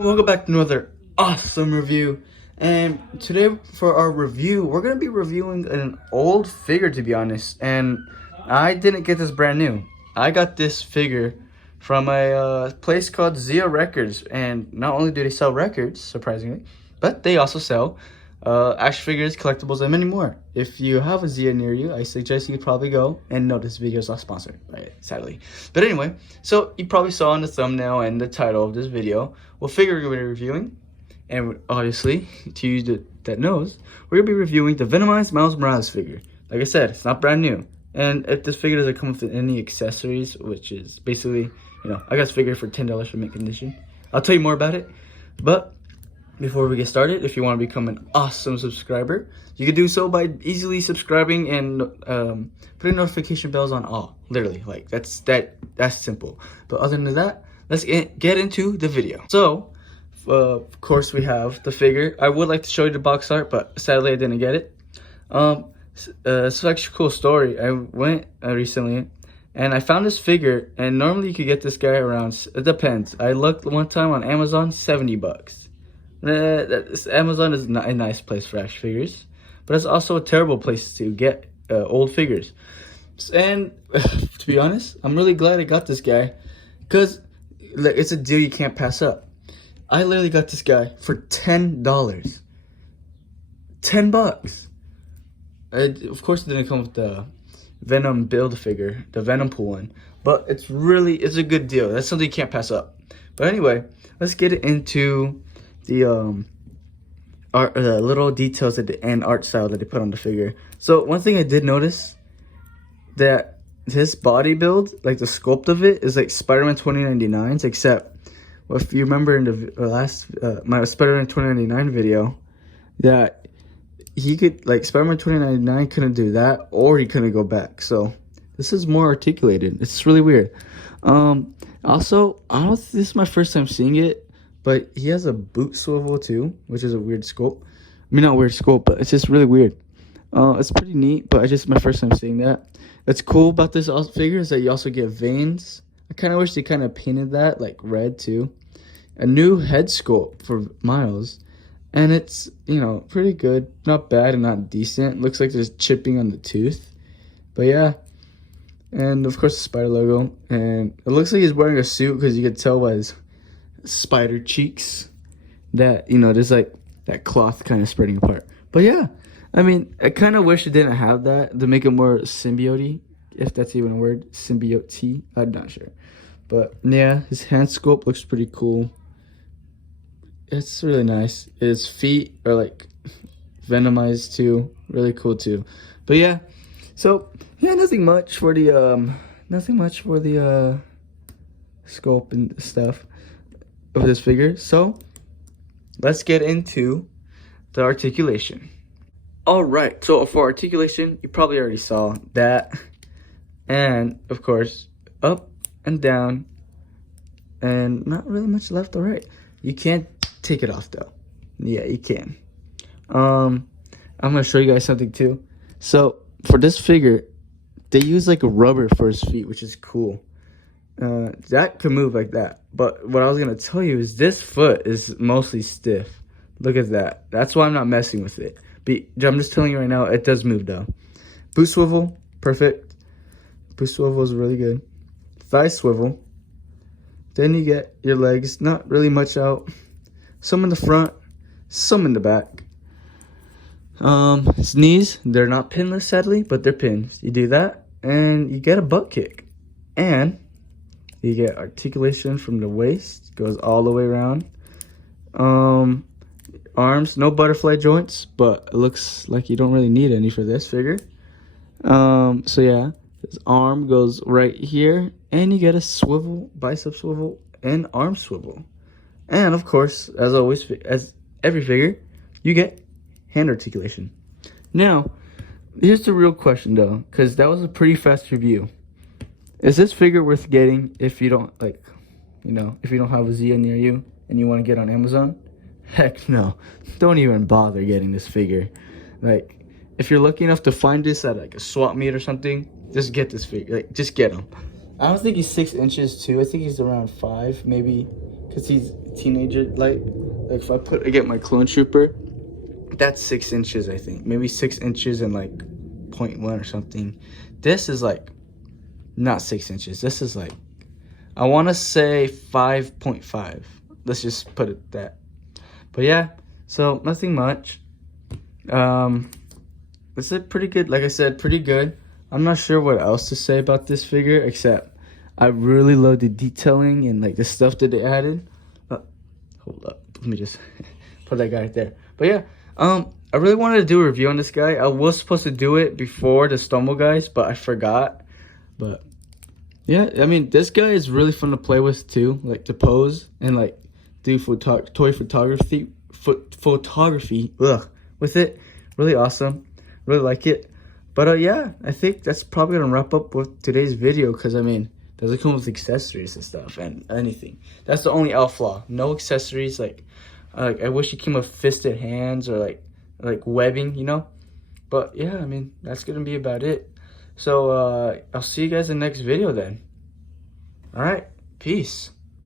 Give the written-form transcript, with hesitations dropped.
Welcome back to another awesome review. And today for our review, we're going to be reviewing an old figure, to be honest. And I didn't get this brand new. I got this figure from a place called Zia Records. And not only do they sell records, surprisingly, but they also sell action figures, collectibles, and many more. If you have a Zia near you, I suggest you probably go. And no, this video is not sponsored by it, sadly. But anyway, so you probably saw in the thumbnail and the title of this video what figure we're going to be reviewing. And obviously, to you that knows, we're going to be reviewing the Venomized Miles Morales figure. Like I said, it's not brand new. And if this figure doesn't come with any accessories, which is basically, I got this figure for $10 from mint condition. I'll tell you more about it. But before we get started, if you want to become an awesome subscriber, you can do so by easily subscribing and putting notification bells on all. Literally, like that's simple. But other than that, let's get into the video. So, of course, we have the figure. I would like to show you the box art, but sadly I didn't get it. It's actually a cool story. I went recently and I found this figure, and normally you could get this guy around, it depends. I looked one time on Amazon, $70. Amazon is not a nice place for action figures, but it's also a terrible place to get old figures. And to be honest, I'm really glad I got this guy, because it's a deal you can't pass up. I literally got this guy for $10. $10. Of course, it didn't come with the Venom build figure, the Venom pool one, but it's a good deal. That's something you can't pass up. But anyway, let's get into the little details and art style that they put on the figure. So one thing I did notice, that his body build, like the sculpt of it, is like Spider-Man 2099's, except if you remember in the last my Spider-Man 2099 video, that he could, like, Spider-Man 2099 couldn't do that, or he couldn't go back. So this is more articulated. It's really weird. Also, this is my first time seeing it, but he has a boot swivel too, which is a weird sculpt. I mean, not weird sculpt, but it's just really weird. It's pretty neat, but it's just my first time seeing that. What's cool about this figure is that you also get veins. I kind of wish they kind of painted that like red too. A new head sculpt for Miles, and it's, pretty good. Not bad and not decent. Looks like there's chipping on the tooth, but yeah. And of course the spider logo, and it looks like he's wearing a suit because you could tell by his spider cheeks that there's like that cloth kind of spreading apart. But yeah, I mean, I kind of wish it didn't have that to make it more symbiote, if that's even a word. Symbiote, I'm not sure. But yeah, his hand sculpt looks pretty cool. It's really nice. His feet are like venomized too, really cool too. But yeah, so yeah, nothing much for the sculpt and stuff of this figure. So let's get into the articulation. All right, so for articulation, you probably already saw that, and of course up and down, and not really much left or right. You can't take it off though. Yeah, you can. I'm gonna show you guys something too. So for this figure, they use like a rubber for his feet, which is cool. That can move like that. But what I was going to tell you is this foot is mostly stiff. Look at that. That's why I'm not messing with it. But I'm just telling you right now, it does move though. Boot swivel, perfect. Boot swivel is really good. Thigh swivel. Then you get your legs, not really much out. Some in the front, some in the back. His knees, they're not pinless sadly, but they're pins. You do that, and you get a butt kick. And you get articulation from the waist, goes all the way around. Arms, no butterfly joints, but it looks like you don't really need any for this figure. So yeah, his arm goes right here, and you get a swivel, bicep swivel, and arm swivel. And of course, as always, as every figure, you get hand articulation. Now, here's the real question though, because that was a pretty fast review. Is this figure worth getting if you don't if you don't have a Zia near you and you want to get on Amazon? Heck no. Don't even bother getting this figure. Like, if you're lucky enough to find this at like a swap meet or something, just get this figure. Like, just get him. I don't think he's 6 inches too. I think he's around 5, maybe because he's a teenager. Like if I get my clone trooper, that's 6 inches, I think. Maybe 6 inches and like 0.1 or something. This is like not 6 inches. This is like, I want to say 5.5. Let's just put it that. But yeah, so nothing much. This is pretty good. Like I said, pretty good. I'm not sure what else to say about this figure, except I really love the detailing and like the stuff that they added. Hold up, let me just put that guy right there. But yeah, I really wanted to do a review on this guy. I was supposed to do it before the Stumble guys, but I forgot. But yeah, I mean, this guy is really fun to play with too, like to pose and like do toy photography with it. Really awesome. Really like it. But yeah, I think that's probably gonna wrap up with today's video, because I mean, doesn't come with accessories and stuff and anything. That's the only flaw. No accessories. Like I wish it came with fisted hands or like webbing, you know. But yeah, I mean, that's gonna be about it. So I'll see you guys in the next video then. All right, peace.